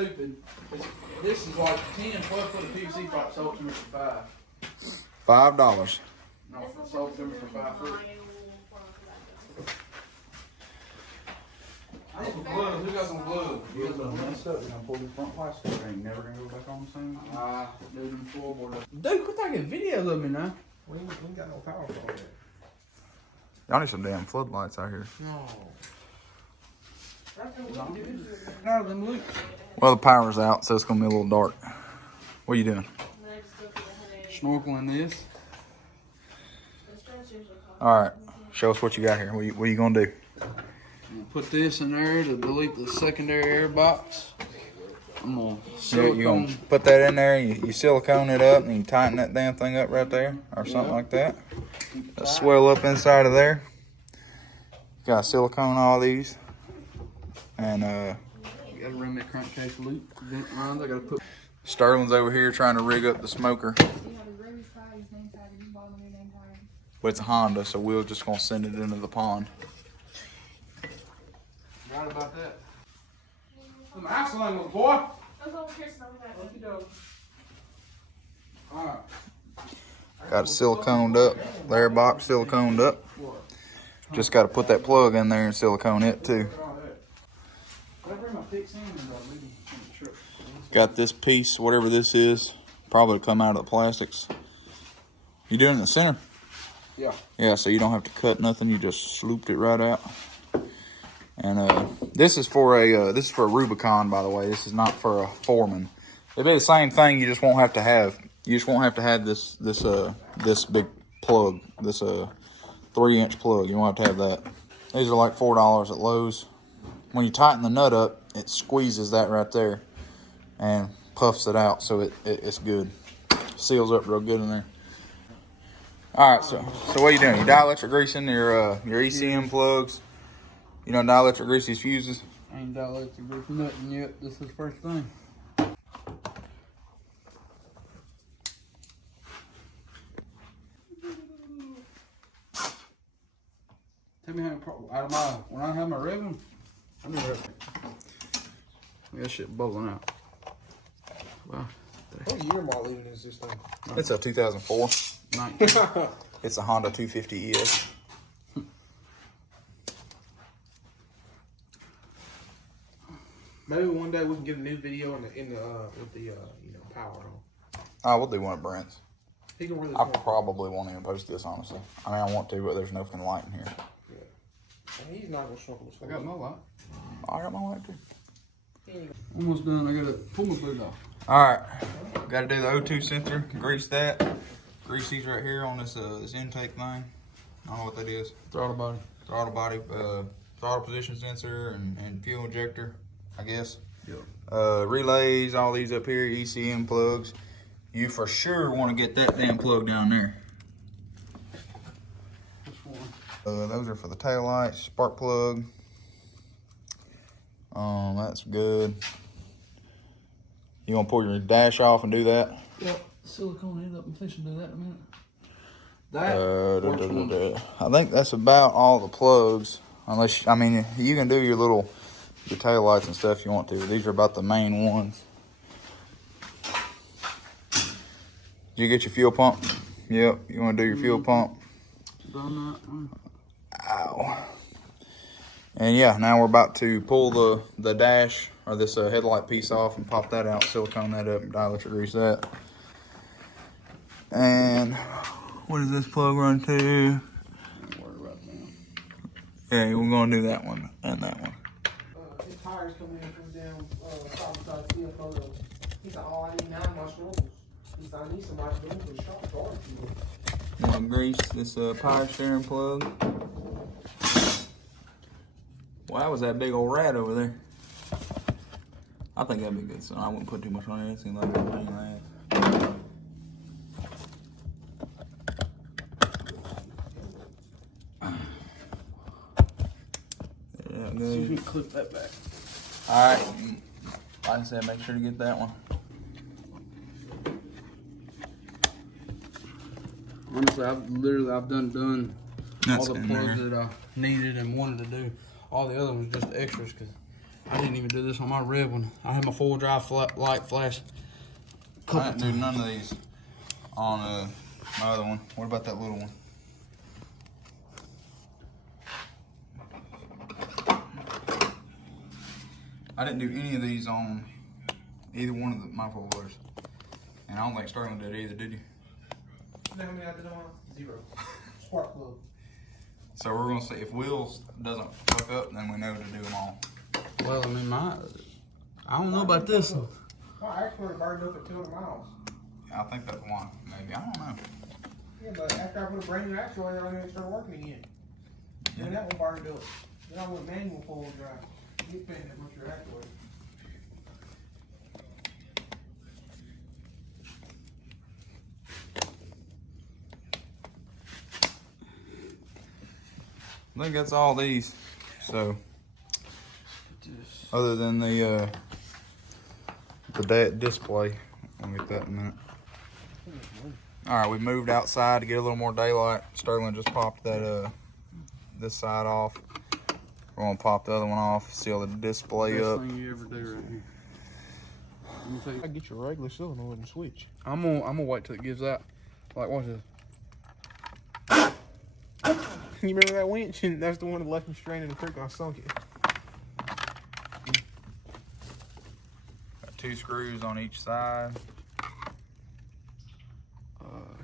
Stupid. This is like 10, 12 foot of PVC pipe sold to me for $5. No, sold to me for 5 foot. I need some gloves. Who got some gloves? You get a little messed up, you're gonna pull this front plastic, it ain't never gonna go back on the same. Dude, them floorboard. Dude, quit taking videos of me now. We ain't got no power for all that. Y'all need some damn floodlights out here. No. Out of them loops. Well, the power's out, so it's gonna be a little dark. What are you doing? Snorkeling this. All right, show us what you got here. What are you gonna do? I'm gonna put this in there to delete the secondary air box. I'm gonna You gonna put that in there, you silicone it up, and you tighten that damn thing up right there, or something like that. It'll swell up inside of there. Got silicone all these. And you gotta run that crankcase loop. Vent runs. I gotta put. Sterling's over here trying to rig up the smoker. But it's a Honda, so we're just gonna send it into the pond. Right about that. Some axle angles, boy. Alright. Got it siliconed up. Layer box siliconed up. Just got to put that plug in there and silicone it too. Got this piece, whatever this is, probably come out of the plastics. You doing it in the center? Yeah. Yeah, so you don't have to cut nothing. You just slooped it right out. And this is for a Rubicon, by the way. This is not for a Foreman. It'd be the same thing. You just won't have to have. You just won't have to have this big plug. This 3-inch plug. You won't have to have that. These are like $4 at Lowe's. When you tighten the nut up, it squeezes that right there and puffs it out, so it's good. Seals up real good in there. All right, so what are you doing? You dielectric greasing your ECM plugs. You know dielectric grease these fuses? I ain't dielectric grease nothing yet. This is the first thing. Tell me how when I have my ribbon, I never have that shit bowling out. Wow. What year model even is this thing? It's a 2004. 19. It's a Honda 250 ES. Maybe one day we can get a new video with the power on. Oh, we'll do one at Brent's. He can really. I probably won't even post this, honestly. I mean, I want to, but there's no fucking light in here. Yeah. He's not gonna struggle. I got my light. I got my light too. Almost done. I gotta pull my boot off. All right, got to do the O2 sensor. Grease that. Grease these right here on this this intake thing. I don't know what that is. Throttle body. Throttle body, throttle position sensor, and fuel injector, I guess. Yep. Relays, all these up here, ECM plugs. You for sure want to get that damn plug down there. Which one? Those are for the tail lights, spark plug. That's good. You gonna pull your dash off and do that? Yep. Silicone end up. I'm fixing to do that in a minute. That. I think that's about all the plugs. Unless, I mean, you can do your tail lights and stuff if you want to. These are about the main ones. Did you get your fuel pump? Yep. You want to do your fuel pump? Done that. Ow. And yeah, now we're about to pull the dash or this headlight piece off and pop that out, silicone that up, and dielectric grease that. And what does this plug run to? Don't worry right now. Yeah, we're gonna do that one and that one. His tires coming in from down side CFO. He's like, oh, I need 9 my snorkels. He's like, I need somebody to do them for the shop guard. I'm gonna grease this power steering plug. Well, that was that big old rat over there. I think that'd be good, so I wouldn't put too much on it. It seems like a pain in the ass. Yeah, See if we good. can clip that back. All right, like I said, make sure to get that one. Honestly, I've done That's all the in plugs there. that I needed and wanted to do. All the other ones just extras because I didn't even do this on my red one. I had my 4-drive light flash. I didn't do none of these on my other one. What about that little one? I didn't do any of these on either one of my 4-wheelers. And I don't think Sterling did either, did you? You know how many I did on? 0. Spark plug. So we're gonna see if wheels doesn't fuck up, then we know to do them all. Well, I mean, I don't know about this one. My actuator burned up at 200 miles. I think that's one, maybe. I don't know. Yeah, but after I put a brand new actuator on it, it started working again. And then that one burned up. Then I went manual 4-wheel drive. You get paying that much for your actuator. I think that's all these. So, other than the display, I'll get that in a minute. All right, we moved outside to get a little more daylight. Sterling just popped that this side off. We're gonna pop the other one off, seal the display Best up. thing you ever do right here. Let me tell you, I get your regular solenoid and switch. I'm gonna wait till it gives out. Like, watch this. You remember that winch? And that's the one that left me stranded in the creek. I sunk it. Got 2 screws on each side.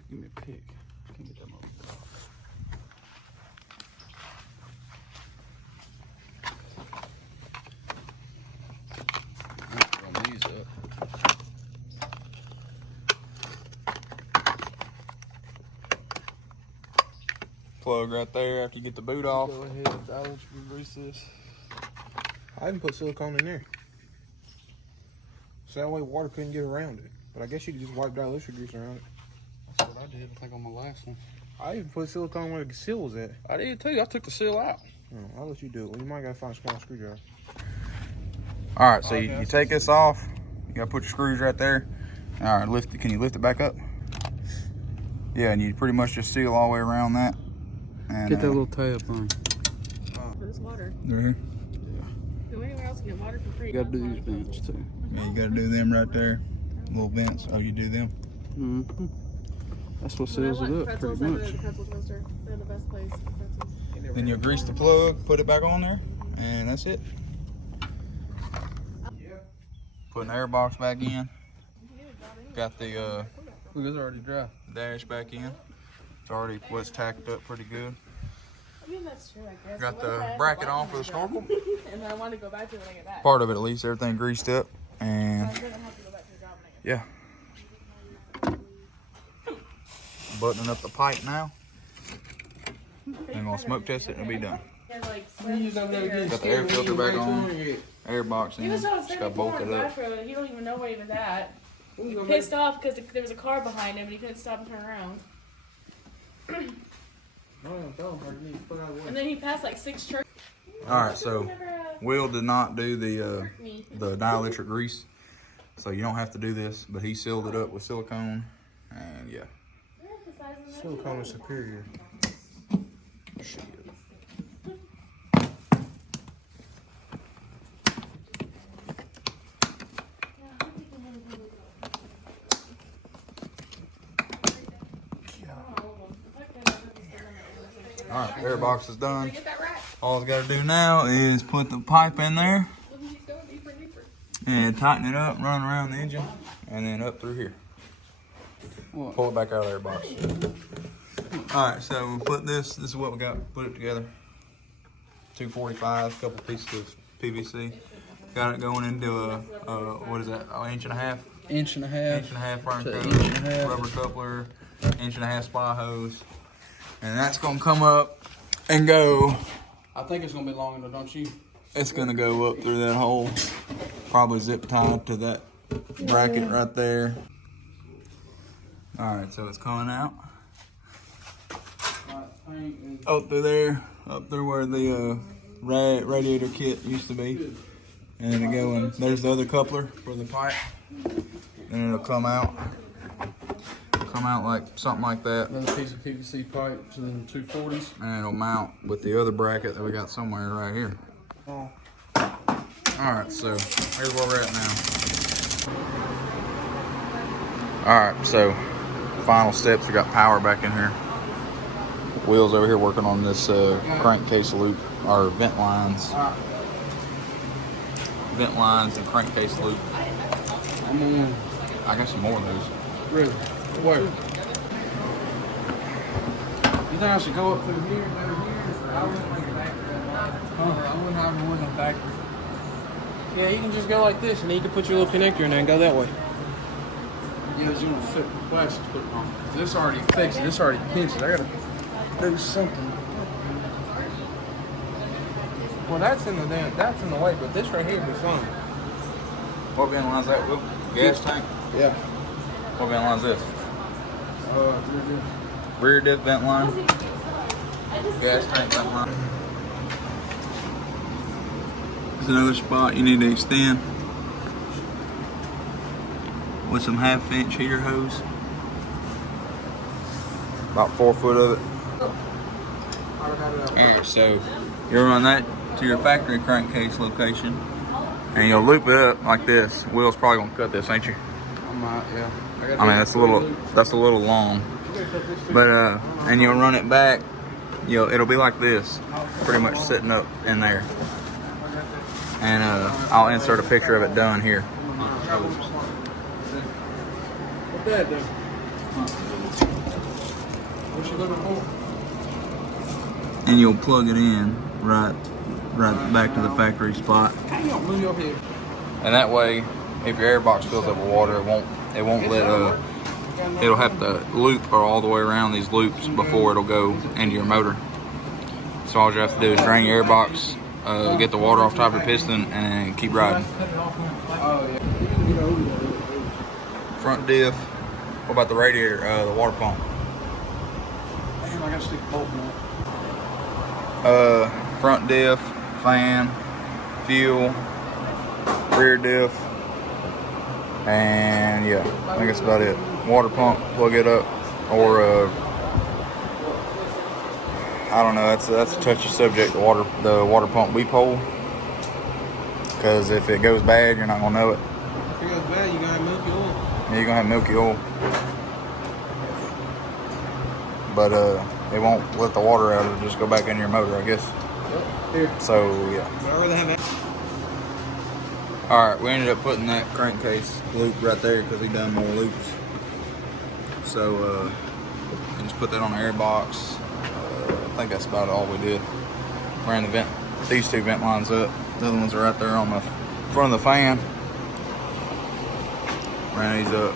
Give me a pick. I can get that motherfucker off. Roll these up. Plug right there after you get the boot off. Go ahead, I'll let you grease this. I even put silicone in there. So that way water couldn't get around it. But I guess you could just wipe dilution grease around it. That's what I did, I think, on my last one. I even put silicone where the seal was at. I did too. I took the seal out. Oh, I'll let you do it. Well, you might gotta find a small screwdriver. All right, so you take this off. You gotta put your screws right there. All right, lift it. Can you lift it back up? Yeah, and you pretty much just seal all the way around that. And, Get that little tab thing. For this water. Mm-hmm. Go anywhere else and get water for free. You gotta do these vents too. Yeah, you gotta do them right there. Little vents. Oh, you do them? Mm-hmm. That's what When I seals want it up pretzels, pretty I go much. to the pretzel toaster. They're the best place for pretzels. Then you'll grease the plug, put it back on there, and that's it. Putting the air box back in. Got the Look, it's already dry. dash back in. It's already was tacked up pretty good. I mean, that's true, I guess. Got But what if I the have bracket a on for the button snorkel. and then I want to go back to it when I get back. Part of it at least, everything greased up. And I'm going to have to go back to the job when I get yeah. Buttoning up the pipe now. And gonna smoke test it and it'll be done. back. Like, Got the air filter back on. Air box in. he was trying to Just send got me forward bolted back up. road. He don't even know where he was at. He was pissed off because there was a car behind him and he couldn't stop and turn around. And then he passed like 6 churches. Alright, so Will did not do the dielectric grease. So you don't have to do this, but he sealed it up with silicone. And yeah. Silicone is superior. Shit. Alright, air box is done. All it's got to do now is put the pipe in there and tighten it up, run around the engine, and then up through here. Pull it back out of the air box. Alright, so we'll put this is what we got, put it together. 245, couple pieces of PVC. Got it going into a what is that, an 1.5 inch? Inch and a half. 1.5 fern to coat, inch and a half. rubber coupler, 1.5 spy hose. And that's gonna come up and go. I think it's gonna be long enough, don't you? It's gonna go up through that hole. Probably zip tied to that bracket right there. Alright, so it's coming out. Up through there, up through where the radiator kit used to be. And then it go in, there's the other coupler for the pipe. And it'll come out like something like that. Another piece of PVC pipe to the 240s. And it'll mount with the other bracket that we got somewhere right here. Oh. Alright, so here's where we're at now. Alright, so final steps. We got power back in here. Will's over here working on this crankcase loop, or vent lines. Vent lines and crankcase loop. I got some more of those. Really? Where? You think I should go up through here and go here? I wouldn't like factory. I wouldn't have more than factory. Yeah, you can just go like this, and then you can put your little connector in there and go that way. Yeah, you're gonna fit the plastic put it on. This already fixed. This already pinched. I gotta do something. Well, that's in the way, but this right here is fine. What vent line's that, Will? Gas tank? Yeah. What vent line's this? You're Rear diff vent line. Gas tank vent line. There's another spot you need to extend with some 1/2 inch heater hose. About 4 foot of it. Alright, so you'll run that to your factory crankcase location and you'll loop it up like this. Will's probably gonna cut this, ain't you? I might, yeah. I mean, that's a little long. But and you'll run it back. It'll be like this, pretty much sitting up in there. And I'll insert a picture of it done here. What's that then? What's she looking for? And you'll plug it in right back to the factory spot. Move your head. And that way, if your air box fills up with water, it won't let it'll have to loop all the way around these loops before it'll go into your motor. So all you have to do is drain your air box, get the water off top of your piston, and then keep riding. Front diff. What about the radiator, the water pump? Damn, I gotta stick a bolt in it. Front diff, fan, fuel, rear diff, and yeah, I think that's about it. Water pump, plug it up, or I don't know. That's a touchy subject. The water pump weep hole, because if it goes bad, you're not gonna know it. If it goes bad, you're gonna have milky oil. Yeah, you're gonna have milky oil, but it won't let the water out. It'll just go back in your motor, I guess. Here. So yeah. But I'd rather have that. All right, we ended up putting that crankcase loop right there because we done more loops. So we just put that on the air box. I think that's about all we did. Ran these 2 vent lines up. The other ones are right there on the front of the fan. Ran these up.